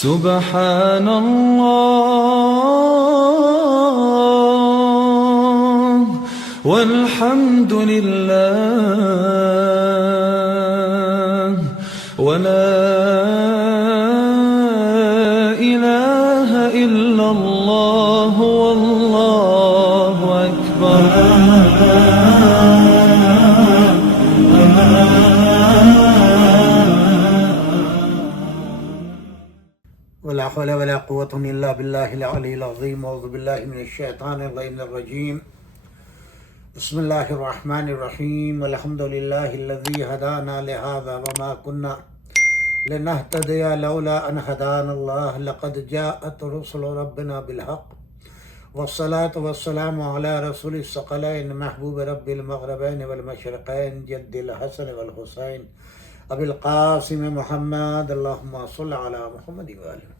سبحان الله والحمد لله ولا إله إلا الله والله أكبر. ولا حول ولا قوة إلا بالله العلي العظيم. أعوذ بالله من الشيطان الرجيم. بسم الله الرحمن الرحيم. الحمد لله الذي هدانا لهذا وما كنا لنهتدي لولا أن هدانا الله. لقد جاءت رسل ربنا بالحق والصلاة والسلام على رسول الثقلين محبوب رب المغربين والمشرقين جد الحسن والحسين أبي القاسم محمد. اللهم صل على محمد وآله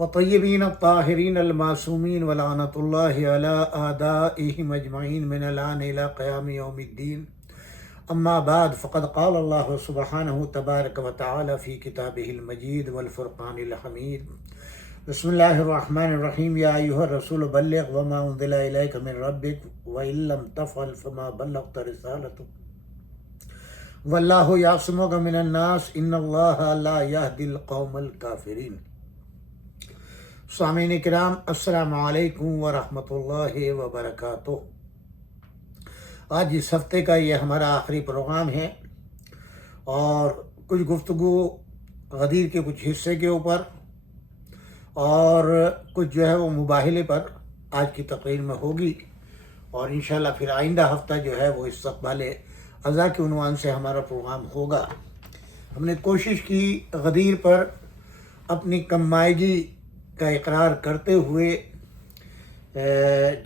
وطيبين الطاهرين المعصومين ولعنة الله على أعدائهم أجمعين من الآن إلى قيام يوم الدين. أما بعد فقد قال الله سبحانه تبارك وتعالى في كتابه المجيد والفرقان الحميد. بسم الله الرحمن الرحيم. يا أيها الرسول بلغ وما أنزل إليك من ربك وإن لم تفعل فما بلغت رسالته واللہ یعصمک من الناس ان اللہ لا یہدی القوم الکافرین. سامعین کرام، السلام علیکم ورحمۃ اللہ وبرکاتہ. آج اس ہفتے کا یہ ہمارا آخری پروگرام ہے اور کچھ گفتگو غدیر کے کچھ حصے کے اوپر اور کچھ جو ہے وہ مباحلے پر آج کی تقریر میں ہوگی، اور انشاءاللہ پھر آئندہ ہفتہ جو ہے وہ استقبال عزا کے عنوان سے ہمارا پروگرام ہوگا. ہم نے کوشش کی غدیر پر اپنی کم مائگی کا اقرار کرتے ہوئے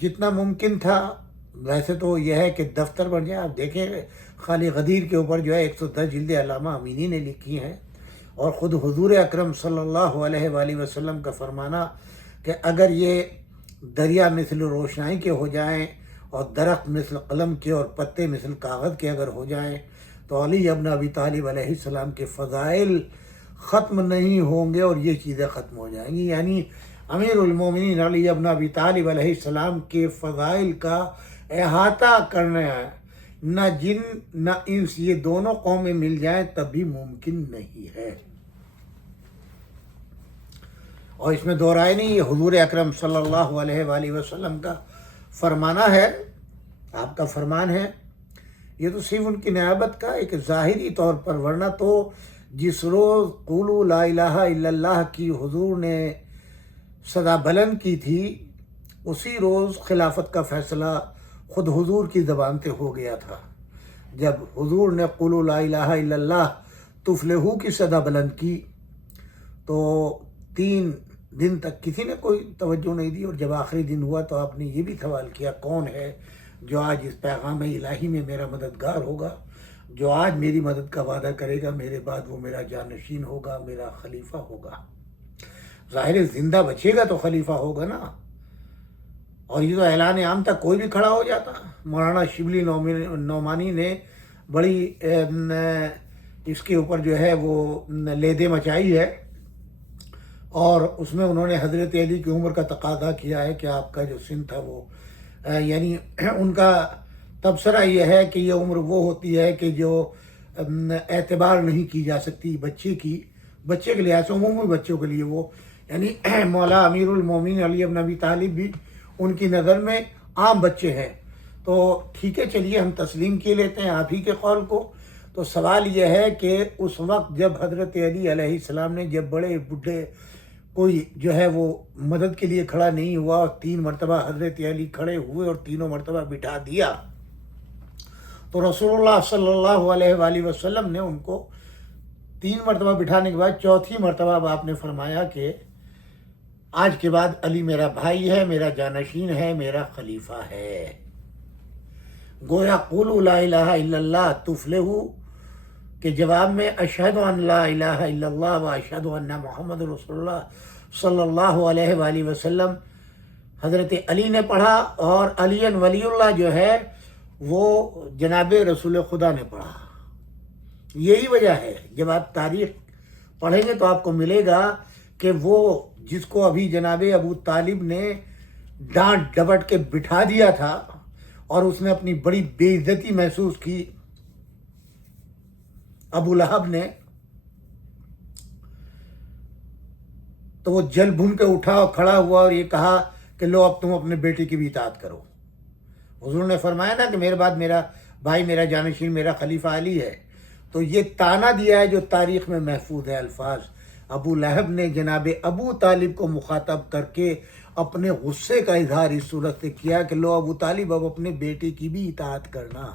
جتنا ممکن تھا. ویسے تو یہ ہے کہ دفتر بن جائے. آپ دیکھیں خالی غدیر کے اوپر جو ہے 110 جلدیں علامہ امینی نے لکھی ہیں، اور خود حضور اکرم صلی اللہ علیہ وآلہ وسلم کا فرمانا کہ اگر یہ دریا مثل روشنائی کے ہو جائیں اور درخت مثل قلم کے اور پتے مثل کاغذ کے اگر ہو جائیں تو علی ابن ابی طالب علیہ السلام کے فضائل ختم نہیں ہوں گے اور یہ چیزیں ختم ہو جائیں گی. یعنی امیر المومنین علی ابن ابی طالب علیہ السلام کے فضائل کا احاطہ کرنا ہے نہ جن نہ انس یہ دونوں قومیں مل جائیں تب بھی ممکن نہیں ہے. اور اس میں دو رائے نہیں، یہ حضور اکرم صلی اللہ علیہ وآلہ وسلم کا فرمانا ہے، آپ کا فرمان ہے. یہ تو صرف ان کی نیابت کا ایک ظاہری طور پر، ورنہ تو جس روز قولوا لا الہ الا اللہ کی حضور نے صدا بلند کی تھی اسی روز خلافت کا فیصلہ خود حضور کی زبان سے ہو گیا تھا. جب حضور نے قولوا لا الہ الا اللہ تفلحوا کی صدا بلند کی تو 3 دن تک کسی نے کوئی توجہ نہیں دی، اور جب آخری دن ہوا تو آپ نے یہ بھی سوال کیا کون ہے جو آج اس پیغام الہی میں میرا مددگار ہوگا، جو آج میری مدد کا وعدہ کرے گا، میرے بعد وہ میرا جانشین ہوگا، میرا خلیفہ ہوگا. ظاہر زندہ بچے گا تو خلیفہ ہوگا نا. اور یہ تو اعلان عام تک کوئی بھی کھڑا ہو جاتا. مولانا شبلی نعمانی نے بڑی اس کے اوپر جو ہے وہ لیدے مچائی ہے، اور اس میں انہوں نے حضرت علی کی عمر کا تقاضا کیا ہے کہ آپ کا جو سن تھا وہ یعنی ان کا تبصرہ یہ ہے کہ یہ عمر وہ ہوتی ہے کہ جو اعتبار نہیں کی جا سکتی بچے کے لحاظ سے، عمومی بچوں کے لیے وہ یعنی مولا امیر المومنین علی ابن ابی طالب بھی ان کی نظر میں عام بچے ہیں. تو ٹھیک ہے، چلیے ہم تسلیم کیے لیتے ہیں آپ ہی کے قول کو. تو سوال یہ ہے کہ اس وقت جب حضرت علی علیہ السلام نے جب بڑے بڈھے کوئی جو ہے وہ مدد کے لیے کھڑا نہیں ہوا اور 3 مرتبہ حضرت علی کھڑے ہوئے اور تینوں مرتبہ بٹھا دیا، تو رسول اللہ صلی اللہ علیہ وآلہ وسلم نے ان کو 3 مرتبہ بٹھانے کے بعد 4تھی مرتبہ اب آپ نے فرمایا کہ آج کے بعد علی میرا بھائی ہے، میرا جانشین ہے، میرا خلیفہ ہے. گویا قولوا لا الہ الا اللہ تفلحوا کے جواب میں اشہد ان لا الہ الا اللہ و اشہد ان محمد رسول اللہ صلی اللہ علیہ وآلہ وسلم حضرت علی نے پڑھا، اور علی ولی اللہ جو ہے وہ جناب رسول خدا نے پڑھا. یہی وجہ ہے جب آپ تاریخ پڑھیں گے تو آپ کو ملے گا کہ وہ جس کو ابھی جناب ابو طالب نے ڈانٹ ڈپٹ کے بٹھا دیا تھا اور اس نے اپنی بڑی بے عزتی محسوس کی، ابو لہب نے، تو وہ جل بھن کے اٹھا اور کھڑا ہوا اور یہ کہا کہ لو اب تم اپنے بیٹے کی بھی اطاعت کرو۔ حضور نے فرمایا نا کہ میرے بعد میرا بھائی، میرا جانشین، میرا خلیفہ علی ہے، تو یہ تانا دیا ہے جو تاریخ میں محفوظ ہے الفاظ۔ ابو لہب نے جناب ابو طالب کو مخاطب کر کے اپنے غصے کا اظہار اس صورت سے کیا کہ لو ابو طالب اب اپنے بیٹے کی بھی اطاعت کرنا۔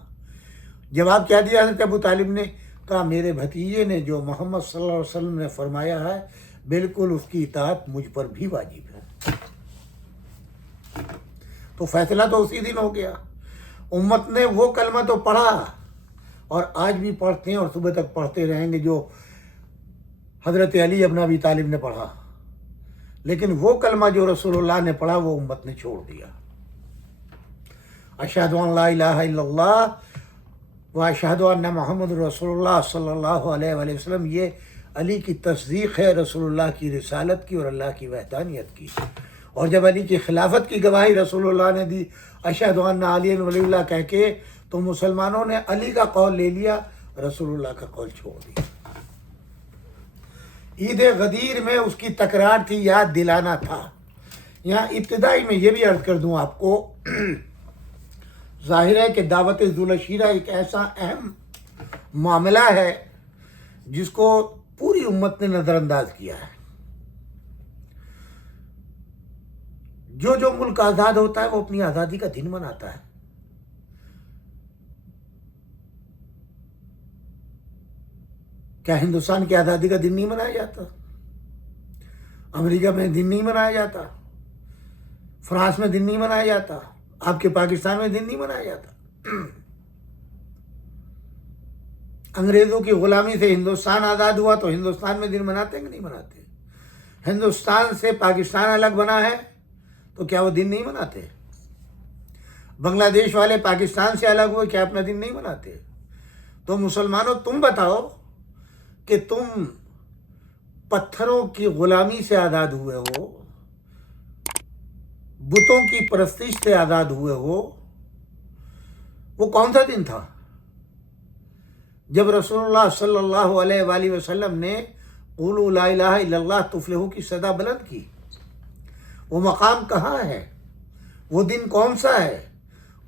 جواب کیا دیا حضرت ابو طالب نے؟ کہا میرے بھتیجے نے جو محمد صلی اللہ علیہ وسلم نے فرمایا ہے بالکل اس کی اطاعت مجھ پر بھی واجب ہے۔ تو فیصلہ تو اسی دن ہو گیا۔ امت نے وہ کلمہ تو پڑھا اور آج بھی پڑھتے ہیں اور صبح تک پڑھتے رہیں گے جو حضرت علی ابن ابی طالب نے پڑھا، لیکن وہ کلمہ جو رسول اللہ نے پڑھا وہ امت نے چھوڑ دیا۔ اشہد ان لا الہ الا اللہ و اشہد ان محمد رسول اللہ صلی اللہ علیہ وآلہ وسلم، یہ علی کی تصدیق ہے رسول اللہ کی رسالت کی اور اللہ کی وحدانیت کی۔ اور جب علی کی خلافت کی گواہی رسول اللہ نے دی اشہد ان علی ولی اللہ کہہ کے، تو مسلمانوں نے علی کا قول لے لیا، رسول اللہ کا قول چھوڑ دیا۔ عید غدیر میں اس کی تکرار تھی، یاد دلانا تھا۔ یہاں ابتدائی میں یہ بھی عرض کر دوں آپ کو، ظاہر ہے کہ دعوت ذوالعشیرہ ایک ایسا اہم معاملہ ہے جس کو پوری امت نے نظر انداز کیا ہے۔ جو ملک آزاد ہوتا ہے وہ اپنی آزادی کا دن مناتا ہے۔ کیا ہندوستان کی آزادی کا دن نہیں منایا جاتا؟ امریکہ میں دن نہیں منایا جاتا؟ فرانس میں دن نہیں منایا جاتا؟ آپ کے پاکستان میں دن نہیں منایا جاتا؟ انگریزوں کی غلامی سے ہندوستان آزاد ہوا تو ہندوستان میں دن مناتے ہیں کہ نہیں مناتے؟ ہندوستان سے پاکستان الگ بنا ہے تو کیا وہ دن نہیں مناتے؟ بنگلہ دیش والے پاکستان سے الگ ہوئے، کیا اپنا دن نہیں مناتے؟ تو مسلمانوں تم بتاؤ کہ تم پتھروں کی غلامی سے آزاد ہوئے ہو، بتوں کی پرستش سے آزاد ہوئے ہو، وہ کون سا دن تھا جب رسول اللہ صلی اللہ علیہ وآلہ وسلم نے قولوا لا الہ الا اللہ تفلحوا کی صدا بلند کی؟ وہ مقام کہاں ہے؟ وہ دن کون سا ہے؟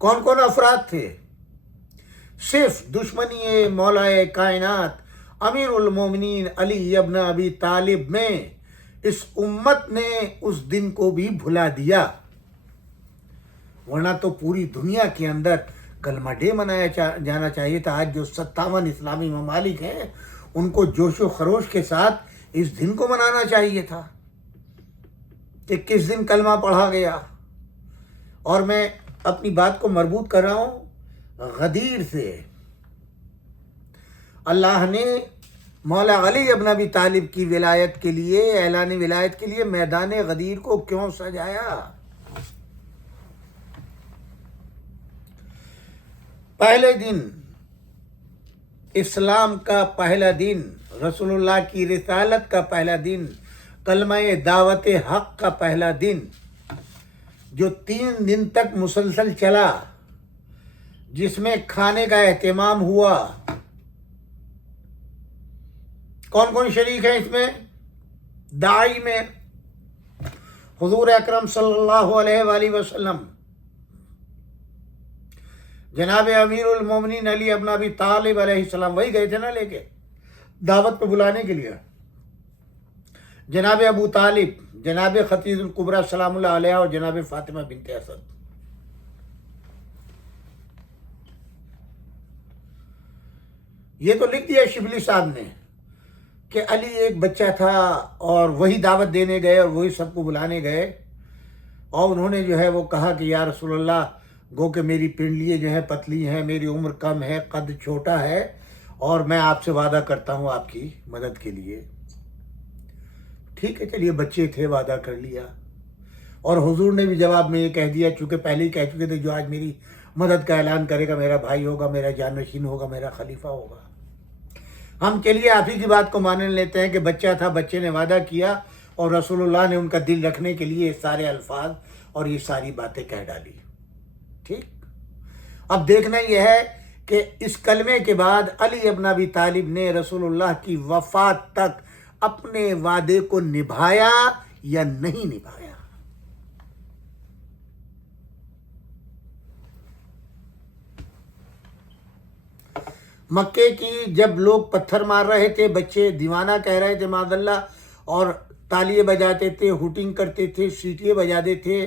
کون کون افراد تھے؟ صرف دشمنی مولا کائنات امیر المومنین علی ابن ابی طالب میں اس امت نے اس دن کو بھی بھلا دیا، ورنہ تو پوری دنیا کے اندر کلمہ ڈے منایا جانا چاہیے تھا۔ آج جو 57 اسلامی ممالک ہیں ان کو جوش و خروش کے ساتھ اس دن کو منانا چاہیے تھا کہ کس دن کلمہ پڑھا گیا۔ اور میں اپنی بات کو مربوط کر رہا ہوں غدیر سے۔ اللہ نے مولا علی ابن ابی طالب کی ولایت کے لیے، اعلان ولایت کے لیے میدان غدیر کو کیوں سجایا؟ پہلے دن، اسلام کا پہلا دن، رسول اللہ کی رسالت کا پہلا دن، کلمہ دعوت حق کا پہلا دن، جو 3 دن تک مسلسل چلا، جس میں کھانے کا اہتمام ہوا۔ کون کون شریک ہیں اس میں؟ داعی میں حضور اکرم صلی اللہ علیہ وآلہ وسلم، جناب امیر المومنین علی ابن ابی طالب علیہ السلام، وہی گئے تھے نا لے کے دعوت پہ بلانے کے لیے، جناب ابو طالب، جناب خدیجہ الکبریٰ سلام اللہ علیہ اور جناب فاطمہ بنت اسد۔ یہ تو لکھ دیا شبلی صاحب نے کہ علی ایک بچہ تھا اور وہی دعوت دینے گئے اور وہی سب کو بلانے گئے، اور انہوں نے جو ہے وہ کہا کہ یا رسول اللہ، گو کہ میری پنڈلیاں جو ہیں پتلی ہیں، میری عمر کم ہے، قد چھوٹا ہے، اور میں آپ سے وعدہ کرتا ہوں آپ کی مدد کے لیے۔ ٹھیک ہے، چلیے، بچے تھے، وعدہ کر لیا۔ اور حضور نے بھی جواب میں یہ کہہ دیا، چونکہ پہلے ہی کہہ چکے تھے جو آج میری مدد کا اعلان کرے گا میرا بھائی ہوگا، میرا جانشین ہوگا، میرا خلیفہ ہوگا۔ ہم چلیے آپ ہی کی بات کو مان لیتے ہیں کہ بچہ تھا، بچے نے وعدہ کیا اور رسول اللہ نے ان کا دل رکھنے کے لیے سارے الفاظ اور یہ ساری باتیں کہہ ڈالی. ٹھیک. اب دیکھنا یہ ہے کہ اس کلمے کے بعد علی ابن ابی طالب نے رسول اللہ کی وفات تک اپنے وعدے کو نبھایا یا نہیں نبھایا. مکے کی جب لوگ پتھر مار رہے تھے، بچے دیوانہ کہہ رہے تھے معاذ اللہ، اور تالیے بجاتے تھے، ہوٹنگ کرتے تھے، سیٹیاں بجاتے تھے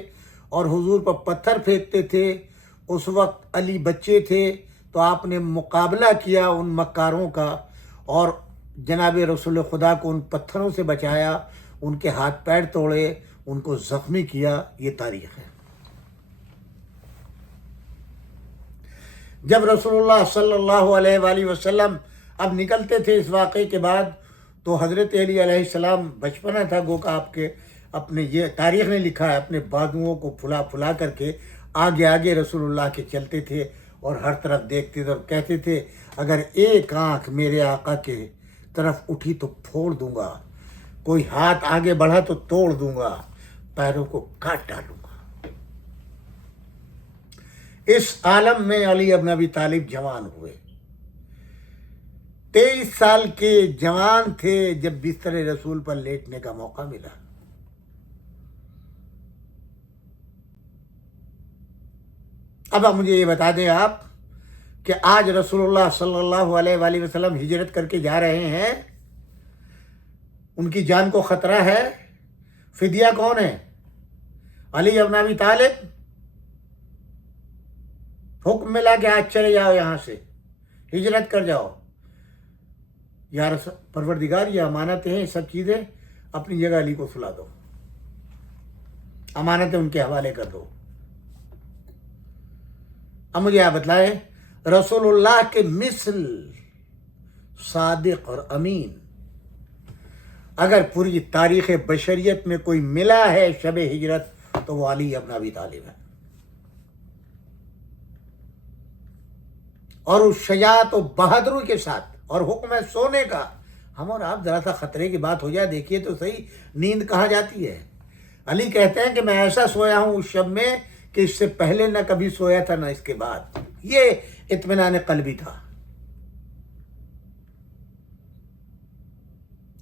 اور حضور پر پتھر پھینکتے تھے، اس وقت علی بچے تھے، تو آپ نے مقابلہ کیا ان مکاروں کا اور جناب رسول خدا کو ان پتھروں سے بچایا، ان کے ہاتھ پیر توڑے، ان کو زخمی کیا. یہ تاریخ ہے. جب رسول اللہ صلی اللہ علیہ وآلہ وسلم اب نکلتے تھے اس واقعے کے بعد، تو حضرت علی علیہ السلام بچپنا تھا، گو کہ آپ کے اپنے، یہ تاریخ نے لکھا ہے، اپنے بازوؤں کو پھلا پھلا کر کے آگے آگے رسول اللہ کے چلتے تھے اور ہر طرف دیکھتے تھے اور کہتے تھے اگر ایک آنکھ میرے آقا کے طرف اٹھی تو پھوڑ دوں گا، کوئی ہاتھ آگے بڑھا تو توڑ دوں گا، پیروں کو کاٹ ڈالوں گا. اس عالم میں علی ابن ابی طالب جوان ہوئے. 23 سال کے جوان تھے جب بستر رسول پر لیٹنے کا موقع ملا. اب مجھے یہ بتا دیں آپ کہ آج رسول اللہ صلی اللہ علیہ وآلہ وسلم ہجرت کر کے جا رہے ہیں، ان کی جان کو خطرہ ہے، فدیہ کون ہے؟ علی ابن ابی طالب. حکم ملا کہ آج چلے جاؤ، یہاں سے ہجرت کر جاؤ. یا پروردگار یہ امانتیں ہیں، سب چیزیں اپنی جگہ علی کو سلا دو، امانتیں ان کے حوالے کر دو. اب مجھے آپ بتلائیں، رسول اللہ کے مثل صادق اور امین اگر پوری تاریخ بشریت میں کوئی ملا ہے شب ہجرت تو وہ علی ابن ابی طالب ہے. اور اس شجاعت و بہادری کے ساتھ، اور حکم ہے سونے کا. ہم اور آپ ذرا سا خطرے کی بات ہو جائے، دیکھیے تو صحیح، نیند کہاں جاتی ہے. علی کہتے ہیں کہ میں ایسا سویا ہوں اس شب میں کہ اس سے پہلے نہ کبھی سویا تھا نہ اس کے بعد. یہ اطمینان قلبی تھا.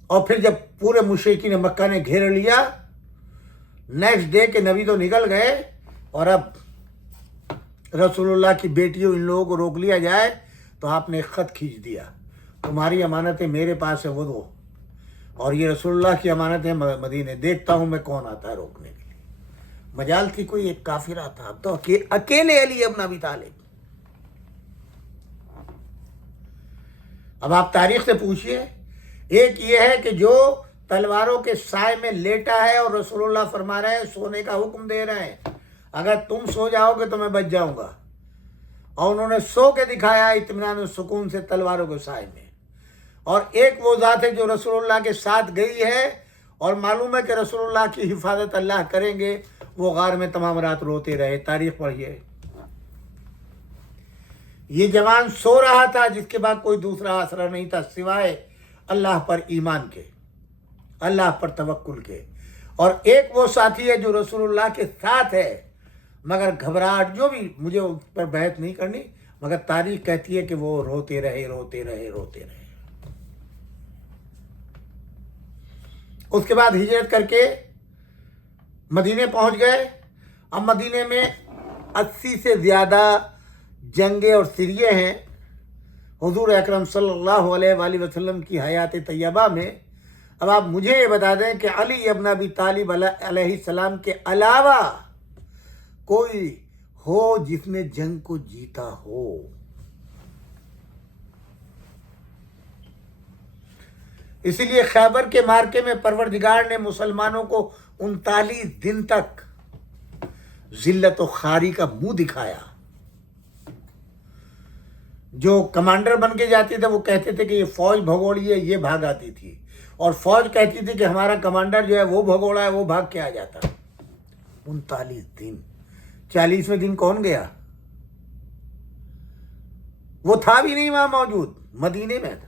اور پھر جب پورے مشرکین مکہ نے گھیر لیا، نیکسٹ ڈے کے نبی تو نکل گئے، اور اب رسول اللہ کی بیٹیوں ان لوگوں کو روک لیا جائے، تو آپ نے ایک خط کھینچ دیا، تمہاری امانتیں میرے پاس ہے وہ دو، اور یہ رسول اللہ کی امانتیں مدینے، دیکھتا ہوں میں کون آتا ہے روکنے کے لیے. مجال تھی کوئی ایک کافر آتا، اب تو اکیلے علی ابن ابی طالب. اب آپ تاریخ سے پوچھئے، ایک یہ ہے کہ جو تلواروں کے سائے میں لیٹا ہے اور رسول اللہ فرما رہے ہیں، سونے کا حکم دے رہے ہیں، اگر تم سو جاؤ گے تو میں بچ جاؤں گا. اور انہوں نے سو کے دکھایا اطمینان و سکون سے تلواروں کے سائے میں. اور ایک وہ ذات ہے جو رسول اللہ کے ساتھ گئی ہے اور معلوم ہے کہ رسول اللہ کی حفاظت اللہ کریں گے، وہ غار میں تمام رات روتے رہے. تاریخ پڑھیے. یہ جوان سو رہا تھا جس کے بعد کوئی دوسرا آسرا نہیں تھا سوائے اللہ پر ایمان کے، اللہ پر توکل کے. اور ایک وہ ساتھی ہے جو رسول اللہ کے ساتھ ہے، مگر گھبراہٹ، جو بھی، مجھے اس پر بحث نہیں کرنی، مگر تاریخ کہتی ہے کہ وہ روتے رہے روتے رہے روتے رہے. اس کے بعد ہجرت کر کے مدینے پہنچ گئے. اب مدینے میں 80 سے زیادہ جنگیں اور سریے ہیں حضور اکرم صلی اللہ علیہ وآلہ وسلم کی حیات طیبہ میں. اب آپ مجھے یہ بتا دیں کہ علی ابن ابی طالب علیہ السلام کے علاوہ کوئی ہو جس نے جنگ کو جیتا ہو. اسی لیے خیبر کے مارکے میں پروردگار نے مسلمانوں کو 39 دن تک ذلت و خواری کا منہ دکھایا. جو کمانڈر بن کے جاتے تھے وہ کہتے تھے کہ یہ فوج بھگوڑی ہے، یہ بھاگ آتی تھی، اور فوج کہتی تھی کہ ہمارا کمانڈر جو ہے وہ بھگوڑا ہے، وہ بھاگ کے آ جاتا. 39 دن. 40ویں دن کون گیا؟ وہ تھا بھی نہیں وہاں موجود، مدینے میں تھا.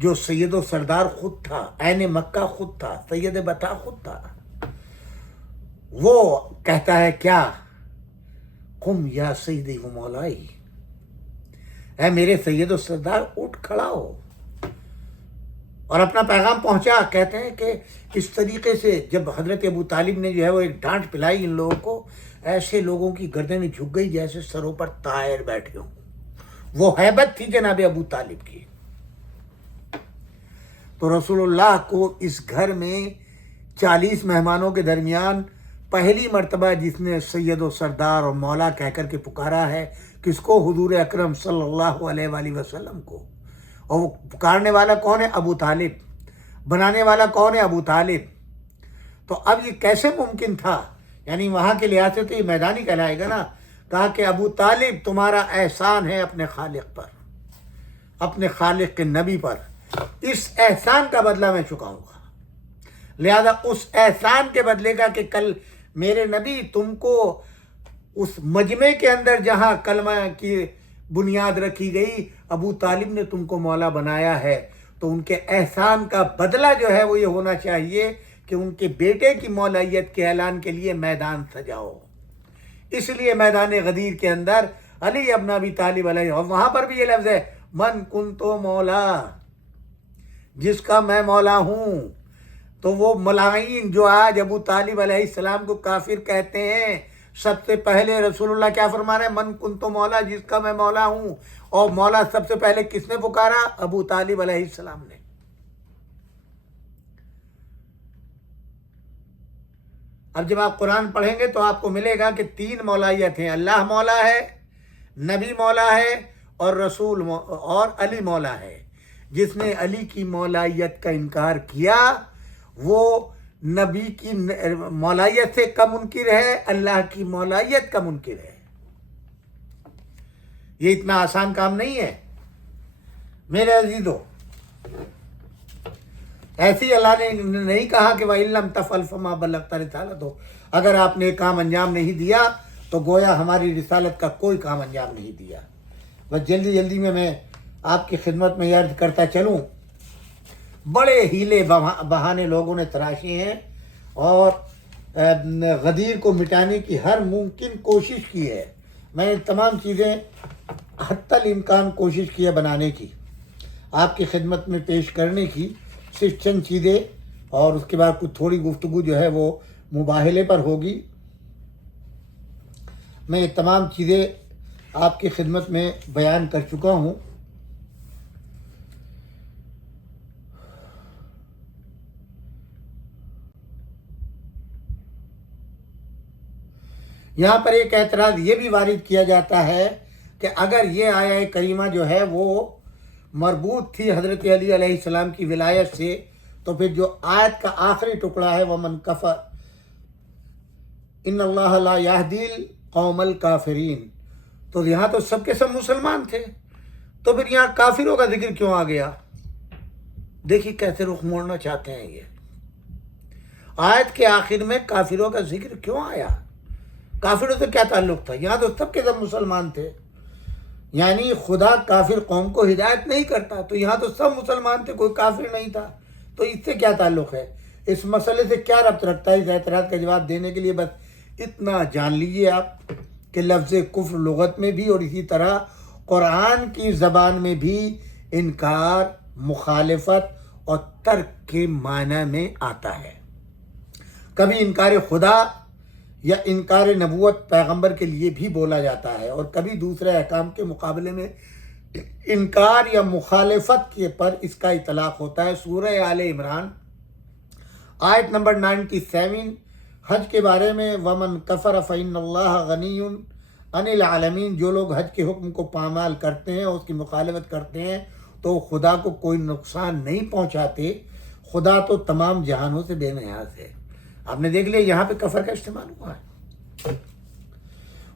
جو سید و سردار خود تھا، عین مکہ خود تھا، سید بتا خود تھا، وہ کہتا ہے کیا؟ قم یا سیدی و مولائی، اے میرے سید و سردار اٹھ کھڑا ہو، اور اپنا پیغام پہنچا۔ کہتے ہیں کہ اس طریقے سے جب حضرت ابو طالب نے جو ہے وہ ایک ڈانٹ پلائی ان لوگوں کو، ایسے لوگوں کی گردنیں جھک گئی جیسے سروں پر طائر بیٹھے ہوں۔ وہ ہیبت تھی جناب ابو طالب کی۔ تو رسول اللہ کو اس گھر میں 40 مہمانوں کے درمیان پہلی مرتبہ جس نے سید و سردار اور مولا کہہ کر کے پکارا ہے، کس کو؟ حضور اکرم صلی اللہ علیہ وآلہ وسلم کو۔ اور وہ پکارنے والا کون ہے؟ ابو طالب۔ بنانے والا کون ہے؟ ابو طالب۔ تو اب یہ کیسے ممکن تھا؟ یعنی وہاں کے لحاظ سے تو یہ میدانی کہلائے گا نا۔ کہا کہ ابو طالب تمہارا احسان ہے اپنے خالق پر، اپنے خالق کے نبی پر، اس احسان کا بدلہ میں چکاؤں گا، لہذا اس احسان کے بدلے کا کہ کل میرے نبی تم کو اس مجمع کے اندر جہاں کلمہ کی بنیاد رکھی گئی، ابو طالب نے تم کو مولا بنایا ہے، تو ان کے احسان کا بدلہ جو ہے وہ یہ ہونا چاہیے کہ ان کے بیٹے کی مولائیت کے اعلان کے لیے میدان سجاؤ۔ اس لیے میدان غدیر کے اندر علی ابن ابی طالب علیہ، اور وہاں پر بھی یہ لفظ ہے من کنتو مولا، جس کا میں مولا ہوں۔ تو وہ ملائین جو آج ابو طالب علیہ السلام کو کافر کہتے ہیں، سب سے پہلے رسول اللہ کیا فرما رہے ہیں؟ من کنتو مولا، جس کا میں مولا ہوں۔ اور مولا سب سے پہلے کس نے پکارا؟ ابو طالب علیہ السلام نے۔ اب جب آپ قرآن پڑھیں گے تو آپ کو ملے گا کہ 3 مولائیت ہیں، اللہ مولا ہے، نبی مولا ہے، اور رسول اور علی مولا ہے۔ جس نے علی کی مولائیت کا انکار کیا وہ نبی کی مولائیت سے کا منکر ہے، اللہ کی مولائیت کا منکر ہے۔ یہ اتنا آسان کام نہیں ہے میرے عزیزو۔ ایسی اللہ نے نہیں کہا کہ وَإِن لَّمْ تَفْعَلْ فَمَا بَلَّغْتَ رِسَالَتَهُ، اگر آپ نے کام انجام نہیں دیا تو گویا ہماری رسالت کا کوئی کام انجام نہیں دیا۔ بس جلدی جلدی میں آپ کی خدمت میں عرض کرتا چلوں، بڑے ہیلے بہانے لوگوں نے تراشے ہیں اور غدیر کو مٹانے کی ہر ممکن کوشش کی ہے۔ میں نے تمام چیزیں حتی الامکان کوشش کی ہے بنانے کی، آپ کی خدمت میں پیش کرنے کی، صرف چند چیزیں، اور اس کے بعد کچھ تھوڑی گفتگو جو ہے وہ مباہلے پر ہوگی۔ میں یہ تمام چیزیں آپ کی خدمت میں بیان کر چکا ہوں۔ یہاں پر ایک اعتراض یہ بھی وارد کیا جاتا ہے کہ اگر یہ آیہ کریمہ جو ہے وہ مربوط تھی حضرت علی علیہ السلام کی ولایت سے، تو پھر جو آیت کا آخری ٹکڑا ہے وَمَنْ كَفَرَ إِنَّ اللَّهَ لَا يَهْدِي الْقَوْمَ الْكَافِرِينَ، تو یہاں تو سب کے سب مسلمان تھے، تو پھر یہاں کافروں کا ذکر کیوں آ گیا؟ دیکھیے کیسے رخ موڑنا چاہتے ہیں یہ۔ آیت کے آخر میں کافروں کا ذکر کیوں آیا؟ کافروں سے کیا تعلق تھا؟ یہاں تو سب کے سب مسلمان تھے، یعنی خدا کافر قوم کو ہدایت نہیں کرتا، تو یہاں تو سب مسلمان تھے، کوئی کافر نہیں تھا، تو اس سے کیا تعلق ہے؟ اس مسئلے سے کیا ربط رکھتا ہے؟ اس اعتراض کا جواب دینے کے لیے بس اتنا جان لیجئے آپ کہ لفظ کفر لغت میں بھی اور اسی طرح قرآن کی زبان میں بھی انکار، مخالفت اور ترک کے معنی میں آتا ہے۔ کبھی انکار خدا یا انکار نبوت پیغمبر کے لیے بھی بولا جاتا ہے، اور کبھی دوسرے احکام کے مقابلے میں انکار یا مخالفت کے پر اس کا اطلاق ہوتا ہے۔ سورہ آل عمران آیت نمبر 97 حج کے بارے میں وَمَنْ كَفَرَ فَإِنَّ اللَّهَ غَنِيٌّ عَنِ الْعَالَمِينَ، جو لوگ حج کے حکم کو پامال کرتے ہیں اور اس کی مخالفت کرتے ہیں تو خدا کو کوئی نقصان نہیں پہنچاتے، خدا تو تمام جہانوں سے بے نیاز ہے۔ آپ نے دیکھ لیا یہاں پہ کفر کا استعمال ہوا ہے۔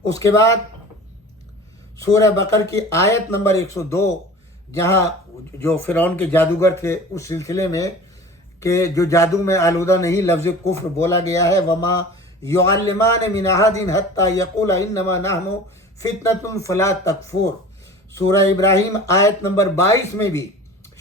اس کے بعد سورہ بقر کی آیت نمبر 102، جہاں جو فرعون کے جادوگر تھے اس سلسلے میں کہ جو جادو میں آلودہ نہیں، لفظ کفر بولا گیا ہے، وما يعلمان من احد حتى يقول انما نحن فتنة فلا تکفر۔ سورہ ابراہیم آیت نمبر 22 میں بھی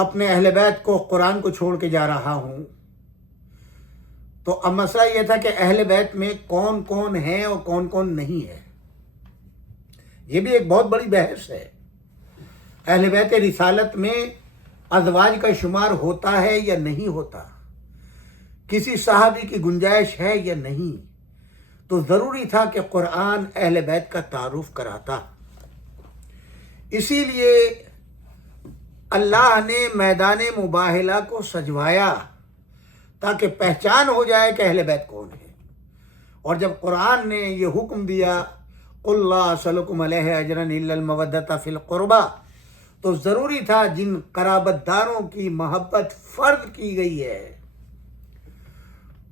اپنے اہل بیت کو قرآن کو چھوڑ کے جا رہا ہوں۔ تو اب مسئلہ یہ تھا کہ اہل بیت میں کون کون ہیں اور کون کون نہیں ہے، یہ بھی ایک بہت بڑی بحث ہے۔ اہل بیت رسالت میں ازواج کا شمار ہوتا ہے یا نہیں ہوتا، کسی صحابی کی گنجائش ہے یا نہیں، تو ضروری تھا کہ قرآن اہل بیت کا تعارف کراتا۔ اسی لیے اللہ نے میدان مباہلہ کو سجوایا تاکہ پہچان ہو جائے کہ اہل بیت کون ہے۔ اور جب قرآن نے یہ حکم دیا قُلْ لَا أَسْأَلُكُمْ عَلَيْهِ أَجْرًا إِلَّا الْمَوَدَّةَ فِي الْقُرْبَى، تو ضروری تھا جن قرابت داروں کی محبت فرض کی گئی ہے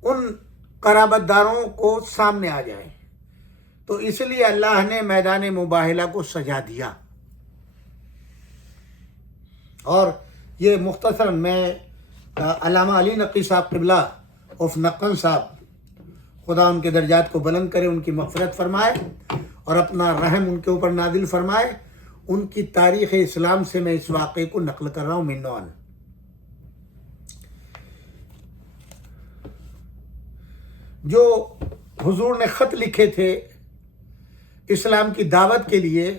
ان قرابت داروں کو سامنے آ جائے، تو اس لیے اللہ نے میدان مباہلہ کو سجا دیا۔ اور یہ مختصراً میں علامہ علی نقی صاحب قبلہ عف نقن صاحب، خدا ان کے درجات کو بلند کرے، ان کی مغفرت فرمائے اور اپنا رحم ان کے اوپر نازل فرمائے، ان کی تاریخ اسلام سے میں اس واقعے کو نقل کر رہا ہوں من نوع۔ جو حضور نے خط لکھے تھے اسلام کی دعوت کے لیے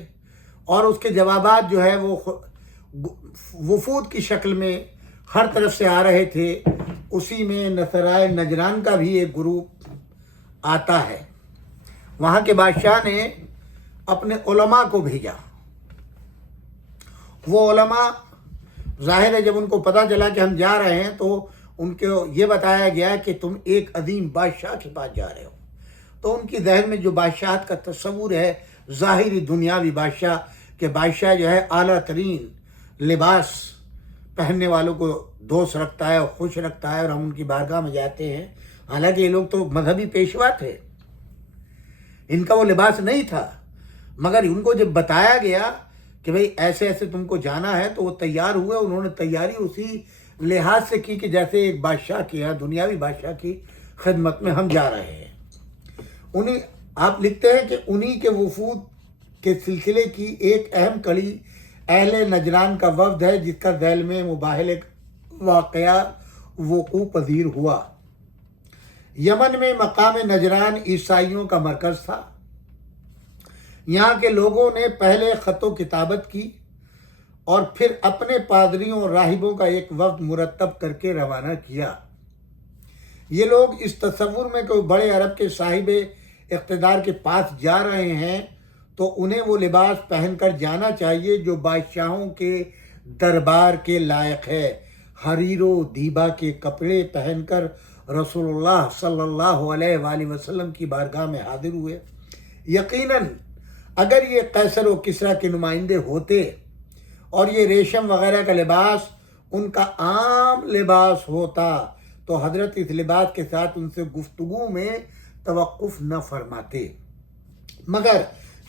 اور اس کے جوابات جو ہے وہ وفود کی شکل میں ہر طرف سے آ رہے تھے، اسی میں نصارائے نجران کا بھی ایک گروپ آتا ہے۔ وہاں کے بادشاہ نے اپنے علماء کو بھیجا۔ وہ علماء ظاہر ہے جب ان کو پتہ چلا کہ ہم جا رہے ہیں تو ان کو یہ بتایا گیا کہ تم ایک عظیم بادشاہ کے پاس جا رہے ہو، تو ان کی ذہن میں جو بادشاہت کا تصور ہے ظاہری دنیاوی بادشاہ، کہ بادشاہ جو ہے اعلیٰ ترین لباس پہننے والوں کو دوست رکھتا ہے اور خوش رکھتا ہے، اور ہم ان کی بارگاہ میں جاتے ہیں۔ حالانکہ یہ لوگ تو مذہبی پیشوا تھے، ان کا وہ لباس نہیں تھا، مگر ان کو جب بتایا گیا کہ بھئی ایسے ایسے تم کو جانا ہے تو وہ تیار ہوئے۔ انہوں نے تیاری اسی لحاظ سے کی کہ جیسے ایک بادشاہ کی ہے، دنیاوی بادشاہ کی خدمت میں ہم جا رہے ہیں۔ آپ لکھتے ہیں کہ انہی کے وفود کے سلسلے کی ایک اہم کڑی اہل نجران کا وفد ہے، جس کا ذیل میں مباہلے واقعہ وقوع پذیر ہوا۔ یمن میں مقام نجران عیسائیوں کا مرکز تھا۔ یہاں کے لوگوں نے پہلے خط و کتابت کی اور پھر اپنے پادریوں اور راہبوں کا ایک وفد مرتب کر کے روانہ کیا۔ یہ لوگ اس تصور میں کہ بڑے عرب کے صاحب اقتدار کے پاس جا رہے ہیں تو انہیں وہ لباس پہن کر جانا چاہیے جو بادشاہوں کے دربار کے لائق ہے۔ حریر و دیبا کے کپڑے پہن کر رسول اللہ صلی اللہ علیہ وآلہ وسلم کی بارگاہ میں حاضر ہوئے۔ یقیناً اگر یہ قیصر و کسریٰ کے نمائندے ہوتے اور یہ ریشم وغیرہ کا لباس ان کا عام لباس ہوتا تو حضرت اس لباس کے ساتھ ان سے گفتگو میں توقف نہ فرماتے، مگر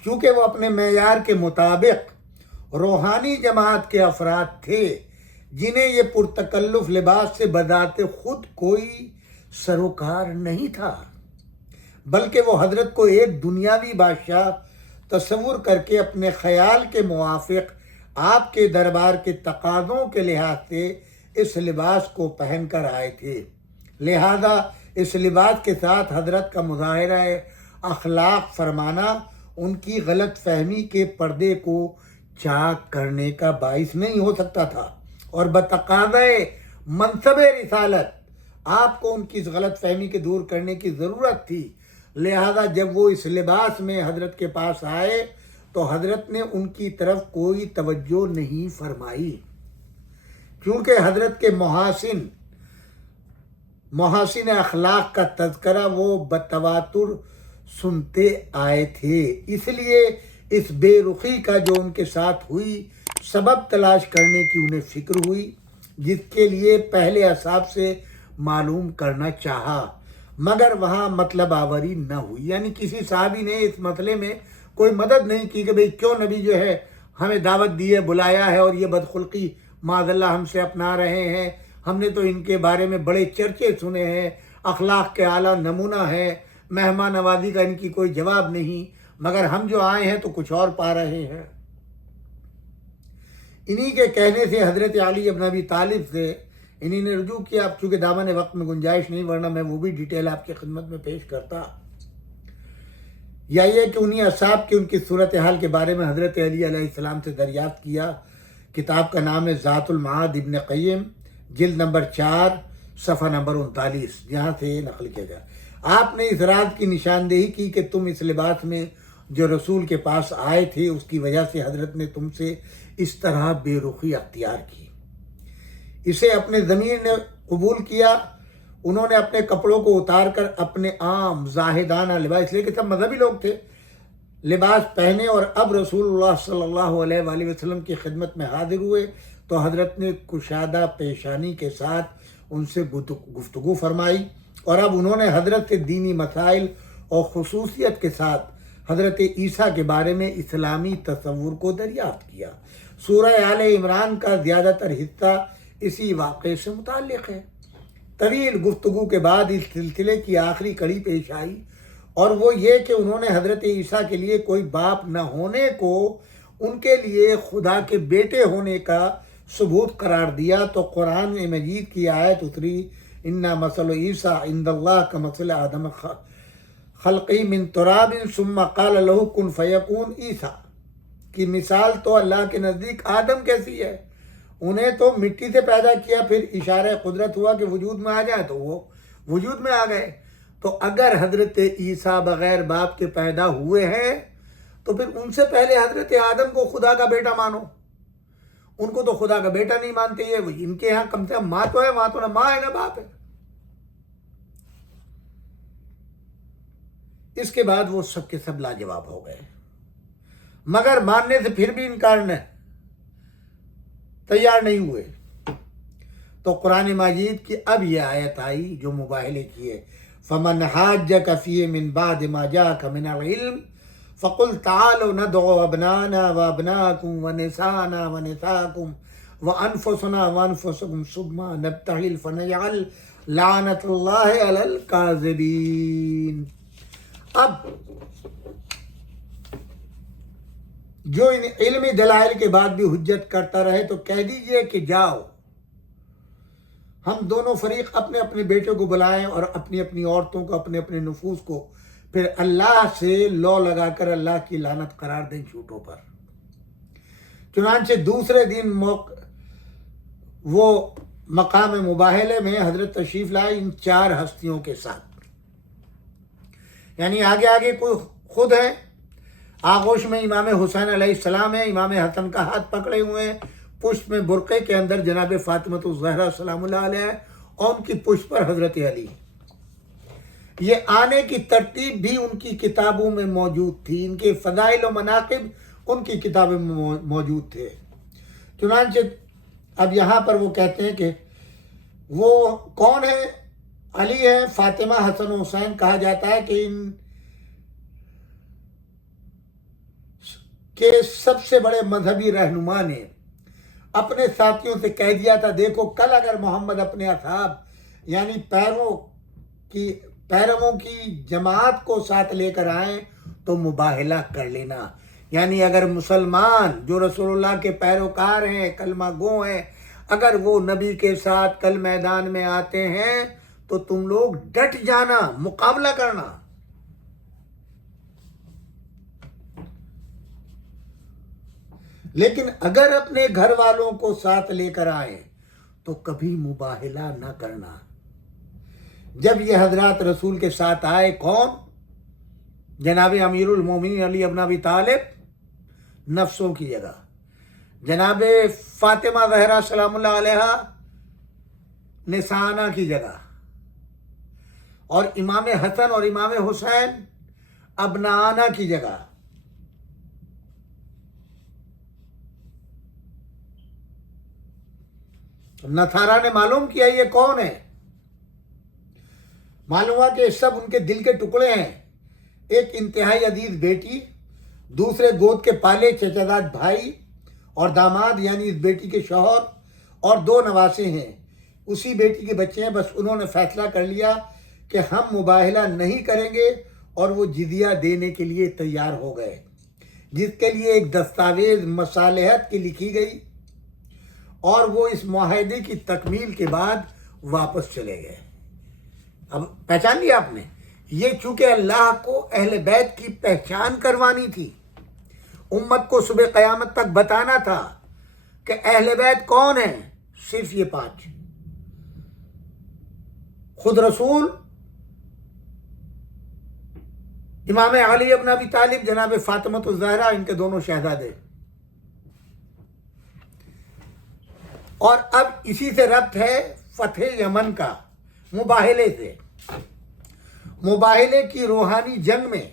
چونکہ وہ اپنے معیار کے مطابق روحانی جماعت کے افراد تھے جنہیں یہ پرتکلف لباس سے بذات خود کوئی سروکار نہیں تھا، بلکہ وہ حضرت کو ایک دنیاوی بادشاہ تصور کر کے اپنے خیال کے موافق آپ کے دربار کے تقاضوں کے لحاظ سے اس لباس کو پہن کر آئے تھے۔ لہذا اس لباس کے ساتھ حضرت کا مظاہرہ اخلاق فرمانا ان کی غلط فہمی کے پردے کو چاک کرنے کا باعث نہیں ہو سکتا تھا، اور بتقاضۂ منصب رسالت آپ کو ان کی اس غلط فہمی کے دور کرنے کی ضرورت تھی۔ لہذا جب وہ اس لباس میں حضرت کے پاس آئے تو حضرت نے ان کی طرف کوئی توجہ نہیں فرمائی، کیونکہ حضرت کے محاسن اخلاق کا تذکرہ وہ بتواتر سنتے آئے تھے۔ اس لیے اس بے رخی کا جو ان کے ساتھ ہوئی سبب تلاش کرنے کی انہیں فکر ہوئی، جس کے لیے پہلے اصحاب سے معلوم کرنا چاہا، مگر وہاں مطلب آوری نہ ہوئی، یعنی کسی صحابی نے اس مسئلے میں کوئی مدد نہیں کی کہ بھئی کیوں نبی جو ہے ہمیں دعوت دی ہے، بلایا ہے اور یہ بدخلقی معاذ اللہ ہم سے اپنا رہے ہیں، ہم نے تو ان کے بارے میں بڑے چرچے سنے ہیں، اخلاق کے اعلیٰ نمونہ ہے، مہمان نوازی کا ان کی کوئی جواب نہیں، مگر ہم جو آئے ہیں تو کچھ اور پا رہے ہیں۔ انہی کے کہنے سے حضرت علی ابن ابی طالب سے انہی نے رجوع کیا. اب چونکہ دامن وقت میں گنجائش نہیں، ورنہ میں وہ بھی ڈیٹیل آپ کی خدمت میں پیش کرتا. یا یہ کہ انہی اصحاب کی ان کی صورتحال کے بارے میں حضرت علی علیہ السلام سے دریافت کیا. کتاب کا نام ہے ذات المعاد ابن قیم، جلد نمبر 4 صفحہ نمبر 39، جہاں سے یہ نقل کیا گیا. آپ نے اس راز کی نشاندہی کی کہ تم اس لباس میں جو رسول کے پاس آئے تھے اس کی وجہ سے حضرت نے تم سے اس طرح بے رخی اختیار کی. اسے اپنے ضمیر نے قبول کیا. انہوں نے اپنے کپڑوں کو اتار کر اپنے عام زاہدانہ لباس، اس لیے کہ سب مذہبی لوگ تھے، لباس پہنے اور اب رسول اللہ صلی اللہ علیہ وآلہ وسلم کی خدمت میں حاضر ہوئے تو حضرت نے کشادہ پیشانی کے ساتھ ان سے گفتگو فرمائی. اور اب انہوں نے حضرت سے دینی مسائل اور خصوصیت کے ساتھ حضرت عیسیٰ کے بارے میں اسلامی تصور کو دریافت کیا. سورہ آل عمران کا زیادہ تر حصہ اسی واقعے سے متعلق ہے. طویل گفتگو کے بعد اس سلسلے کی آخری کڑی پیش آئی، اور وہ یہ کہ انہوں نے حضرت عیسیٰ کے لیے کوئی باپ نہ ہونے کو ان کے لیے خدا کے بیٹے ہونے کا ثبوت قرار دیا. تو قرآن مجید کی آیت اتری، اِنَّ مَثَلُ عِیسیٰ عِندَ اللہِ کَمَثَلِ آدَمَ خلقی من تراب ثم قال له کن فیکون. عیسیٰ کی مثال تو اللہ کے نزدیک آدم کیسی ہے، انہیں تو مٹی سے پیدا کیا، پھر اشارہ قدرت ہوا کہ وجود میں آ جائے تو وہ وجود میں آ گئے. تو اگر حضرت عیسیٰ بغیر باپ کے پیدا ہوئے ہیں تو پھر ان سے پہلے حضرت آدم کو خدا کا بیٹا مانو. ان کو تو خدا کا بیٹا نہیں مانتے. یہ ان کے ہاں کم سے کم ماں تو ہے، وہاں تو نہ ماں ہے نہ باپ ہے. اس کے بعد وہ سب کے سب لاجواب ہو گئے، مگر ماننے سے پھر بھی انکار نہ تیار نہیں ہوئے. تو قرآن مجید کی اب یہ آیت آئی جو مباہلے کی ہے، فَمَنْ حَاجَّكَ فِيهِ مِنْ بَعْدِ مَا جَاءَكَ مِنَ الْعِلْمِ فَقُلْ تَعَالَوْا نَدْعُ أَبْنَاءَنَا وَأَبْنَاءَكُمْ وَنِسَاءَنَا وَنِسَاءَكُمْ وَأَنفُسَنَا وَأَنفُسَكُمْ ثُمَّ نَبْتَهِلْ فَنَجْعَلْ لَعْنَةَ اللَّهِ عَلَى الْكَاذِبِينَ. اب جو ان علمی دلائل کے بعد بھی حجت کرتا رہے تو کہہ دیجئے کہ جاؤ، ہم دونوں فریق اپنے اپنے بیٹوں کو بلائیں اور اپنی اپنی عورتوں کو، اپنے اپنے نفوس کو پھر اللہ سے لو لگا کر اللہ کی لعنت قرار دیں جھوٹوں پر. چنانچہ دوسرے دن وہ مقام مباہلے میں حضرت تشریف لائے ان 4 ہستیوں کے ساتھ. یعنی آگے آگے کوئی خود ہے، آغوش میں امام حسین علیہ السلام ہے، امام حسن کا ہاتھ پکڑے ہوئے ہیں، پشت میں برقعے کے اندر جناب فاطمۃ الزہرا سلام اللہ علیہ، اور ان کی پشت پر حضرت علی. یہ آنے کی ترتیب بھی ان کی کتابوں میں موجود تھی، ان کے فضائل و مناقب ان کی کتابوں میں موجود تھے. چنانچہ اب یہاں پر وہ کہتے ہیں کہ وہ کون ہے؟ علی ہے، فاطمہ، حسن و حسین. کہا جاتا ہے کہ ان کے سب سے بڑے مذہبی رہنما نے اپنے ساتھیوں سے کہہ دیا تھا، دیکھو کل اگر محمد اپنے اصحاب یعنی پیرووں کی جماعت کو ساتھ لے کر آئیں تو مباہلہ کر لینا. یعنی اگر مسلمان جو رسول اللہ کے پیروکار ہیں، کلمہ گو ہیں، اگر وہ نبی کے ساتھ کل میدان میں آتے ہیں تو تم لوگ ڈٹ جانا، مقابلہ کرنا. لیکن اگر اپنے گھر والوں کو ساتھ لے کر آئیں تو کبھی مباہلہ نہ کرنا. جب یہ حضرات رسول کے ساتھ آئے، کون؟ جناب امیر المومنین علی ابن ابی طالب نفسوں کی جگہ، جناب فاطمہ زہرا سلام اللہ علیہ نسانہ کی جگہ، اور امام حسن اور امام حسین ابنانہ کی جگہ. نصارہ نے معلوم کیا یہ کون ہے، معلوم ہوا کہ سب ان کے دل کے ٹکڑے ہیں. ایک انتہائی عزیز بیٹی، دوسرے گود کے پالے چچاداد بھائی اور داماد یعنی اس بیٹی کے شوہر، اور 2 نواسے ہیں، اسی بیٹی کے بچے ہیں. بس انہوں نے فیصلہ کر لیا کہ ہم مباہلہ نہیں کریں گے، اور وہ جزیہ دینے کے لیے تیار ہو گئے، جس کے لیے ایک دستاویز مصالحت کی لکھی گئی. اور وہ اس معاہدے کی تکمیل کے بعد واپس چلے گئے۔ اب پہچان لیا آپ نے، یہ چونکہ اللہ کو اہل بیت کی پہچان کروانی تھی، امت کو صبح قیامت تک بتانا تھا کہ اہل بیت کون ہیں، صرف یہ 5۔ خود رسول، امام علی ابن ابی طالب، جناب فاطمۃ الزہرا، ان کے دونوں شہزادے۔ اور اب اسی سے ربط ہے فتح یمن کا، مباہلے سے۔ مباہلے کی روحانی جنگ میں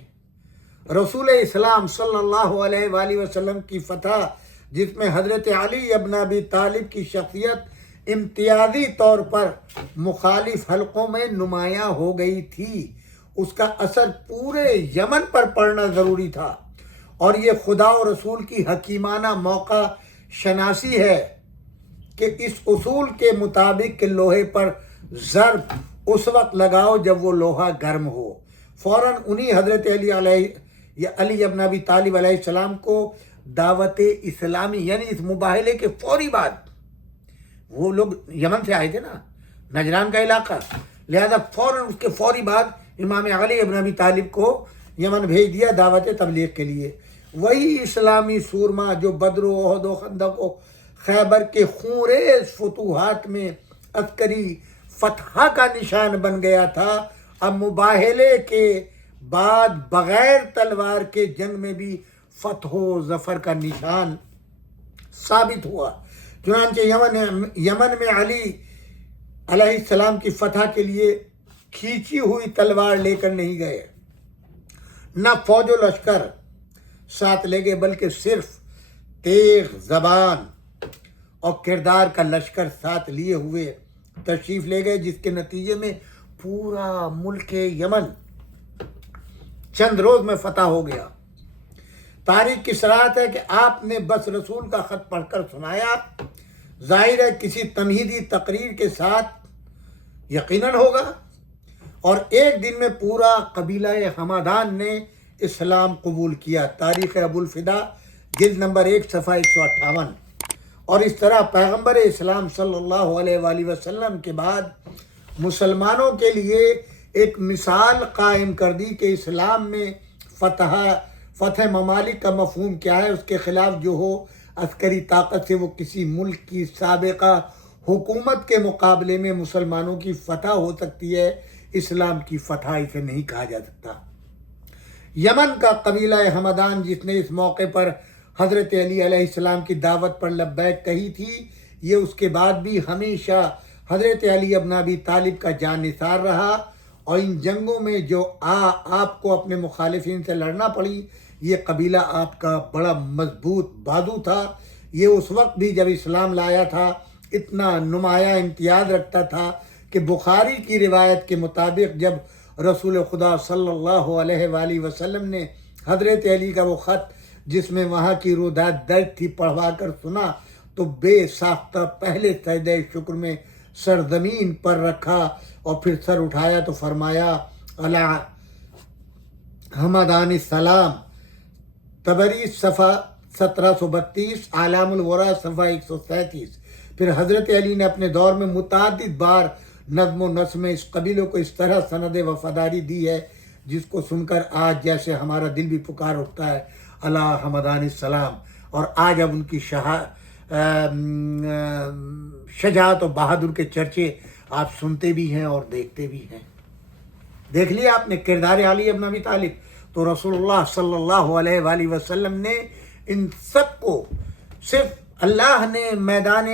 رسول اسلام صلی اللہ علیہ وآلہ وسلم کی فتح، جس میں حضرت علی ابن ابی طالب کی شخصیت امتیازی طور پر مخالف حلقوں میں نمایاں ہو گئی تھی، اس کا اثر پورے یمن پر پڑنا ضروری تھا، اور یہ خدا و رسول کی حکیمانہ موقع شناسی ہے کہ اس اصول کے مطابق کہ لوہے پر ضرب اس وقت لگاؤ جب وہ لوہا گرم ہو۔ فوراً انہی حضرت علی ابن ابی طالب علیہ السلام کو دعوت اسلامی، یعنی اس مباہلے کے فوری بعد، وہ لوگ یمن سے آئے تھے نا، نجران کا علاقہ، لہذا فوراً اس کے فوری بعد امام علی ابن ابی طالب کو یمن بھیج دیا دعوت تبلیغ کے لیے۔ وہی اسلامی سورما جو بدر و احد و خندق و خیبر کے خونریز فتوحات میں عسکری فتح کا نشان بن گیا تھا، اب مباہلے کے بعد بغیر تلوار کے جنگ میں بھی فتح و ظفر کا نشان ثابت ہوا۔ چنانچہ یمن میں علی علیہ السلام کی فتح کے لیے کھینچی ہوئی تلوار لے کر نہیں گئے، نہ فوج و لشکر ساتھ لے گئے، بلکہ صرف تیغ زبان اور کردار کا لشکر ساتھ لیے ہوئے تشریف لے گئے، جس کے نتیجے میں پورا ملک یمن چند روز میں فتح ہو گیا۔ تاریخ کی صراحت ہے کہ آپ نے بس رسول کا خط پڑھ کر سنایا، ظاہر ہے کسی تمہیدی تقریر کے ساتھ یقیناً ہوگا، اور ایک دن میں پورا قبیلہ حمدان نے اسلام قبول کیا۔ تاریخ ابو الفدا جلد نمبر 1 صفحہ 158۔ اور اس طرح پیغمبر اسلام صلی اللہ علیہ وآلہ وسلم کے بعد مسلمانوں کے لیے ایک مثال قائم کر دی کہ اسلام میں فتح ممالک کا مفہوم کیا ہے، اس کے خلاف جو ہو عسکری طاقت سے وہ کسی ملک کی سابقہ حکومت کے مقابلے میں مسلمانوں کی فتح ہو سکتی ہے، اسلام کی فتح اسے نہیں کہا جا سکتا۔ یمن کا قبیلہ حمدان، جس نے اس موقع پر حضرت علی علیہ السلام کی دعوت پر لبیک کہی تھی، یہ اس کے بعد بھی ہمیشہ حضرت علی ابن ابی طالب کا جانثار رہا، اور ان جنگوں میں جو آپ کو اپنے مخالفین سے لڑنا پڑی، یہ قبیلہ آپ کا بڑا مضبوط بازو تھا۔ یہ اس وقت بھی جب اسلام لایا تھا اتنا نمایاں امتیاز رکھتا تھا کہ بخاری کی روایت کے مطابق جب رسول خدا صلی اللہ علیہ وآلہ وسلم نے حضرت علی کا وہ خط جس میں وہاں کی رودات درج تھی پڑھوا کر سنا، تو بے ساختہ پہلے سجدہ شکر میں سر زمین پر رکھا اور پھر سر اٹھایا تو فرمایا علی حمدان السلام، تبری صفحہ 1732، اعلام الورا صفحہ 137۔ پھر حضرت علی نے اپنے دور میں متعدد بار نظم و نثر میں اس قبیلے کو اس طرح سند وفاداری دی ہے جس کو سن کر آج جیسے ہمارا دل بھی پکار اٹھتا ہے، علی حمدان السلام۔ اور آج اب ان کی شجاعت و بہادر کے چرچے آپ سنتے بھی ہیں اور دیکھتے بھی ہیں۔ دیکھ لیا آپ نے کردار علی ابن ابی طالب، تو رسول اللہ صلی اللہ علیہ وآلہ وسلم نے ان سب کو صرف اللہ نے میدان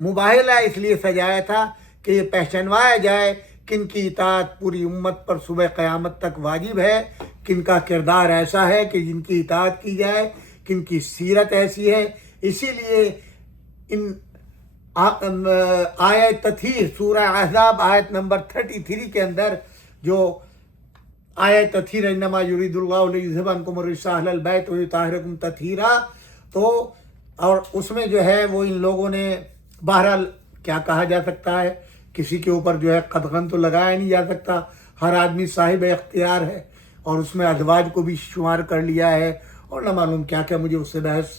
مباہلہ اس لیے سجایا تھا کہ یہ پہچانوایا جائے کن کی اطاعت پوری امت پر صبح قیامت تک واجب ہے، کن کا کردار ایسا ہے کہ جن کی اطاعت کی جائے، کن کی سیرت ایسی ہے۔ اسی لیے ان آیت تطہیر سورہ احزاب آیت نمبر 33 کے اندر جو آیت تطہیر انما یرید اللہ لیذھب عنکم الرجس اہل البیت ویطہرکم تطہیرا، تو اور اس میں جو ہے وہ ان لوگوں نے بہرحال کیا کہا جا سکتا ہے، کسی کے اوپر جو ہے قدغن تو لگایا نہیں جا سکتا، ہر آدمی صاحب اختیار ہے، اور اس میں ازواج کو بھی شمار کر لیا ہے، اور نہ معلوم کیا کیا، مجھے اس سے بحث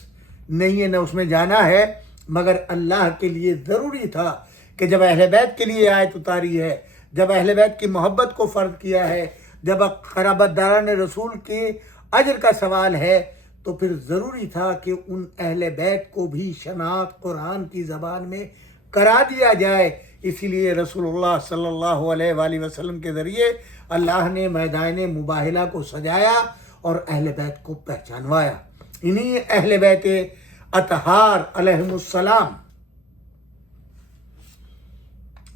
نہیں ہے، نہ اس میں جانا ہے۔ مگر اللہ کے لیے ضروری تھا کہ جب اہل بیت کے لیے آیت اتاری ہے، جب اہل بیت کی محبت کو فرض کیا ہے، جب قرابت داران رسول کے اجر کا سوال ہے، تو پھر ضروری تھا کہ ان اہل بیت کو بھی شناخت قرآن کی زبان میں کرا دیا جائے۔ اسی لیے رسول اللہ صلی اللہ علیہ وآلہ وسلم کے ذریعے اللہ نے میدان مباہلہ کو سجایا اور اہل بیت کو پہچانوایا۔ انہی اہل بیت اطہار علیہم السلام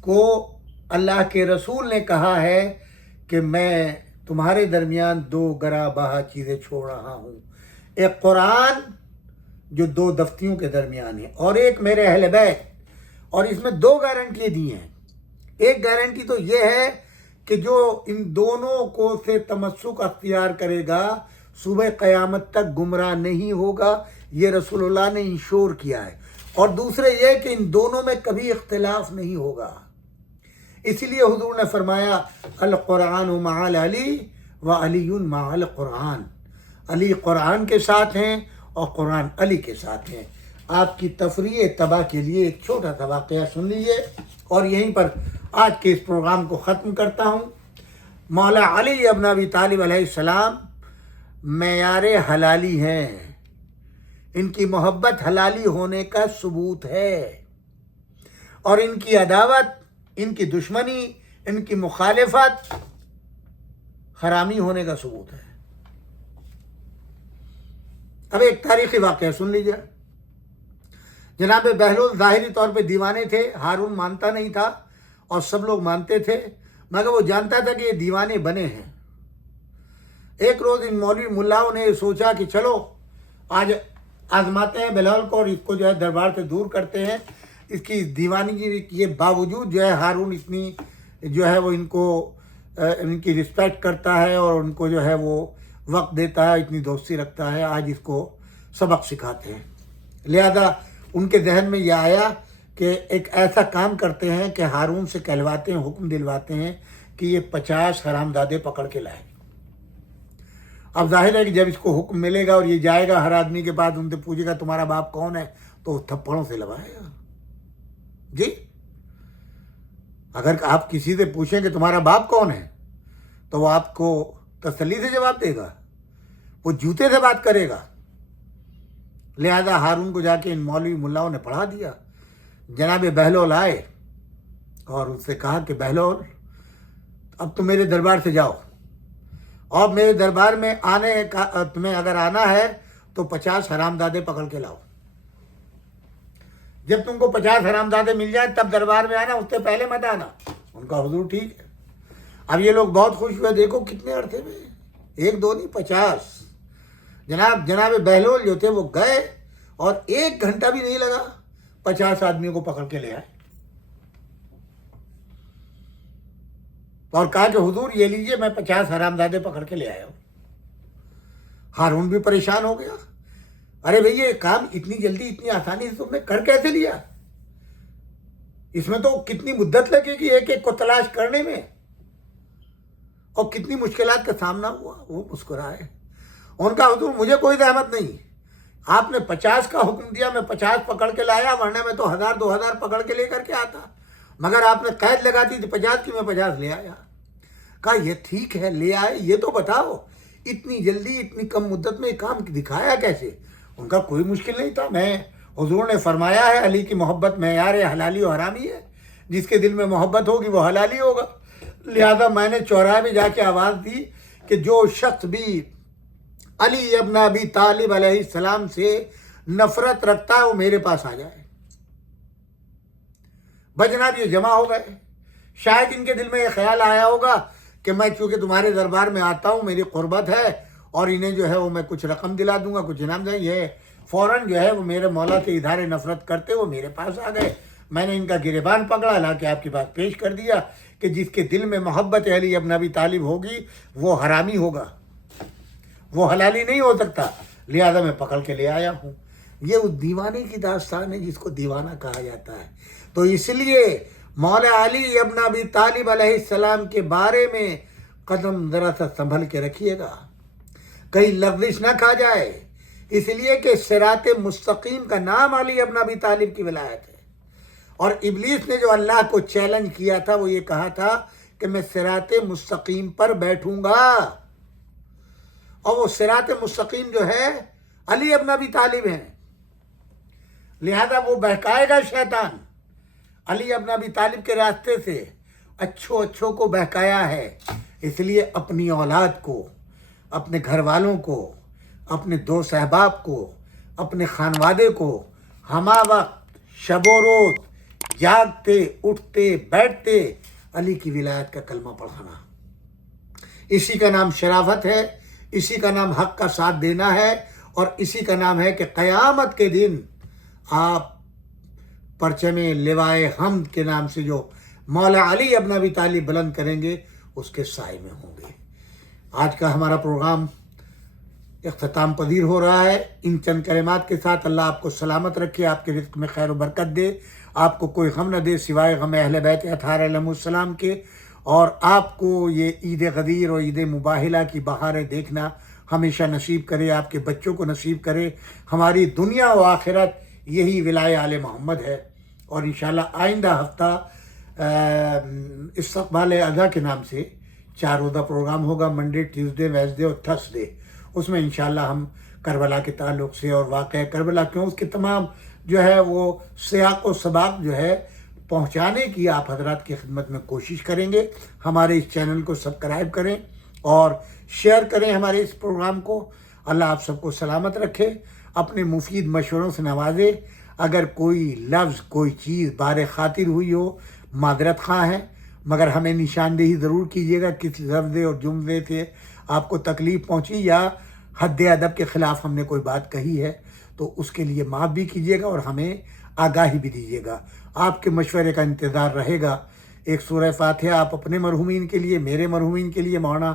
کو اللہ کے رسول نے کہا ہے کہ میں تمہارے درمیان دو گراں بہا چیزیں چھوڑ رہا ہوں، ایک قرآن جو دو دفتیوں کے درمیان ہے، اور ایک میرے اہل بیت۔ اور اس میں دو گارنٹی دی ہیں۔ ایک گارنٹی تو یہ ہے کہ جو ان دونوں کو سے تمسک اختیار کرے گا صبح قیامت تک گمراہ نہیں ہوگا، یہ رسول اللہ نے انشور کیا ہے۔ اور دوسرے یہ کہ ان دونوں میں کبھی اختلاف نہیں ہوگا۔ اسی لیے حضور نے فرمایا القرآن مع علی و علی مع القرآن، علی قرآن کے ساتھ ہیں اور قرآن علی کے ساتھ ہیں۔ آپ کی تفریح تباہ کے لیے ایک چھوٹا سا واقعہ سن لیجیے اور یہیں پر آج کے اس پروگرام کو ختم کرتا ہوں۔ مولا علی ابن ابی طالب علیہ السلام معیار حلالی ہیں، ان کی محبت حلالی ہونے کا ثبوت ہے، اور ان کی عداوت، ان کی دشمنی، ان کی مخالفت حرامی ہونے کا ثبوت ہے۔ اب ایک تاریخی واقعہ سن لیجیے۔ جناب بہلول ظاہری طور پہ دیوانے تھے، ہارون مانتا نہیں تھا اور سب لوگ مانتے تھے، مگر وہ جانتا تھا کہ یہ دیوانے بنے ہیں۔ ایک روز ان مولوی ملاؤں نے سوچا کہ چلو آج آزماتے ہیں بہلول کو اور اس کو جو ہے دربار سے دور کرتے ہیں۔ اس کی دیوانگی کے باوجود جو ہے ہارون اتنی جو ہے وہ ان کی رسپیکٹ کرتا ہے اور ان کو جو ہے وہ وقت دیتا ہے، اتنی دوستی رکھتا ہے، آج اس کو سبق سکھاتے ہیں۔ لہذا ان کے ذہن میں یہ آیا کہ ایک ایسا کام کرتے ہیں کہ ہارون سے کہلواتے ہیں، حکم دلواتے ہیں کہ یہ 50 حرامزادے پکڑ کے لائے۔ اب ظاہر ہے کہ جب اس کو حکم ملے گا اور یہ جائے گا ہر آدمی کے پاس، ان سے پوچھے گا تمہارا باپ کون ہے، تو تھپڑوں سے لگائے گا۔ جی، اگر آپ کسی سے پوچھیں کہ تمہارا باپ کون ہے تو وہ آپ کو تسلی سے جواب دے گا، وہ جوتے سے بات کرے گا۔ لہذا ہارون کو جا کے ان مولوی ملاؤں نے پڑھا دیا۔ جناب بہلول آئے اور ان سے کہا کہ بہلول اب تم میرے دربار سے جاؤ، اور میرے دربار میں تمہیں اگر آنا ہے تو 50 حرامزادے پکڑ کے لاؤ۔ جب تم کو 50 حرامزادے مل جائیں تب دربار میں آنا، اس سے پہلے مت آنا۔ ان کا حضور ٹھیک ہے۔ اب یہ لوگ بہت خوش ہوئے، دیکھو کتنے عرصے میں، ایک دو نہیں 50۔ جناب بہلول جو تھے وہ گئے اور 1 گھنٹہ بھی نہیں لگا 50 آدمیوں کو پکڑ کے لے آئے، اور کہا کہ حضور یہ لیجئے میں 50 حرامزادے پکڑ کے لے آیا ہوں۔ ہارون بھی پریشان ہو گیا، ارے بھئی یہ کام اتنی جلدی اتنی آسانی سے تم نے کر کیسے لیا؟ اس میں تو کتنی مدت لگے گی ایک ایک کو تلاش کرنے میں، اور کتنی مشکلات کا سامنا ہوا۔ وہ مسکرائے، ان کا حضور مجھے کوئی زحمت نہیں، آپ نے 50 کا حکم دیا، میں 50 پکڑ کے لایا، ورنہ میں تو 1000 2000 پکڑ کے لے کر کے آتا، مگر آپ نے قید لگا دی تھی 50 کی، میں 50 لے آیا۔ کہا یہ ٹھیک ہے لے آئے، یہ تو بتاؤ اتنی جلدی اتنی کم مدت میں کام دکھایا کیسے؟ ان کا کوئی مشکل نہیں تھا، حضور نے فرمایا ہے علی کی محبت معیار حلالی و حرامی ہے، جس کے دل میں محبت ہوگی وہ حلالی ہوگا۔ لہذا میں نے چوراہے میں جا کے آواز دی کہ جو شخص بھی علی ابن ابی طالب علیہ السلام سے نفرت رکھتا ہے وہ میرے پاس آ جائے۔ جناب یہ جمع ہو گئے، شاید ان کے دل میں یہ خیال آیا ہوگا کہ میں چونکہ تمہارے دربار میں آتا ہوں، میری قربت ہے، اور انہیں جو ہے وہ میں کچھ رقم دلا دوں گا، کچھ انعام دیں، یہ فوراً جو ہے وہ میرے مولا سے اظہار نفرت کرتے وہ میرے پاس آ گئے۔ میں نے ان کا گریبان پکڑا، لا کے آپ کے پاس پیش کر دیا کہ جس کے دل میں محبت علی ابن ابی طالب ہوگی وہ حرامی ہوگا، وہ حلالی نہیں ہو سکتا، لہذا میں پکڑ کے لے آیا ہوں۔ یہ اس دیوانے کی داستان ہے جس کو دیوانہ کہا جاتا ہے۔ تو اس لیے مولا علی ابن ابی طالب علیہ السلام کے بارے میں قدم ذرا سا سنبھل کے رکھیے گا، کہیں لغزش نہ کھا جائے۔ اس لیے کہ صراط مستقیم کا نام علی ابن ابی طالب کی ولایت ہے. اور ابلیس نے جو اللہ کو چیلنج کیا تھا وہ یہ کہا تھا کہ میں صراط مستقیم پر بیٹھوں گا، اور وہ صراط مستقیم جو ہے علی ابن ابی طالب ہیں، لہذا وہ بہکائے گا شیطان. علی ابن ابی طالب کے راستے سے اچھوں کو بہکایا ہے. اس لیے اپنی اولاد کو، اپنے گھر والوں کو، اپنے دوست احباب کو، اپنے خانوادے کو ہمہ وقت شب و روز جاگتے اٹھتے بیٹھتے علی کی ولایت کا کلمہ پڑھانا. اسی کا نام شرافت ہے، اسی کا نام حق کا ساتھ دینا ہے، اور اسی کا نام ہے کہ قیامت کے دن آپ پرچم لوائے حمد کے نام سے جو مولا علی ابن ابی طالب بلند کریں گے اس کے سائے میں ہوں گے. آج کا ہمارا پروگرام اختتام پذیر ہو رہا ہے. ان چند کلمات کے ساتھ اللہ آپ کو سلامت رکھے، آپ کے رزق میں خیر و برکت دے، آپ کو کوئی غم نہ دے سوائے غم اہل بیت اطہار علیہم السلام کے، اور آپ کو یہ عید غدیر اور عید مباہلہ کی بہاریں دیکھنا ہمیشہ نصیب کرے، آپ کے بچوں کو نصیب کرے. ہماری دنیا و آخرت یہی ولایہ آل محمد ہے. اور انشاءاللہ آئندہ ہفتہ استقبال اضحیٰ کے نام سے 4 روزہ پروگرام ہوگا، منڈے، ٹیوزڈے، ویڈنسڈے اور تھرسڈے. اس میں انشاءاللہ ہم کربلا کے تعلق سے اور واقعہ کربلا کیوں اس کے تمام جو ہے وہ سیاق و سباق جو ہے پہنچانے کی آپ حضرات کی خدمت میں کوشش کریں گے. ہمارے اس چینل کو سبسکرائب کریں اور شیئر کریں ہمارے اس پروگرام کو. اللہ آپ سب کو سلامت رکھے، اپنے مفید مشوروں سے نوازے. اگر کوئی لفظ کوئی چیز بار خاطر ہوئی ہو معذرت خواہ ہیں، مگر ہمیں نشاندہی ضرور کیجیے گا کس لفظ اور جملے سے آپ کو تکلیف پہنچی یا حد ادب کے خلاف ہم نے کوئی بات کہی ہے تو اس کے لیے معاف بھی کیجیے گا اور ہمیں آگاہی بھی دیجیے گا. آپ کے مشورے کا انتظار رہے گا. ایک سورہ فاتحہ آپ اپنے مرحومین کے لیے، میرے مرحومین کے لیے، مولانا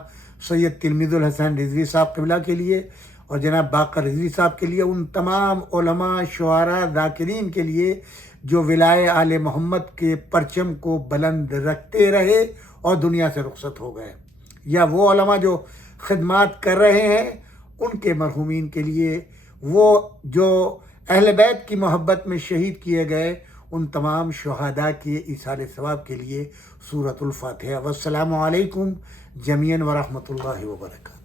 سید تلمیذ الحسن رضوی صاحب قبلہ کے لیے اور جناب باقر رضوی صاحب کے لیے، ان تمام علماء، شعراء، ذاکرین کے لیے جو ولایہ آل محمد کے پرچم کو بلند رکھتے رہے اور دنیا سے رخصت ہو گئے، یا وہ علماء جو خدمات کر رہے ہیں ان کے مرحومین کے لیے، وہ جو اہل بیت کی محبت میں شہید کیے گئے ان تمام شہداء کے ایصال ثواب کے لیے سورۃ الفاتحہ. والسلام علیکم جمیعاً ورحمۃ اللہ وبرکاتہ.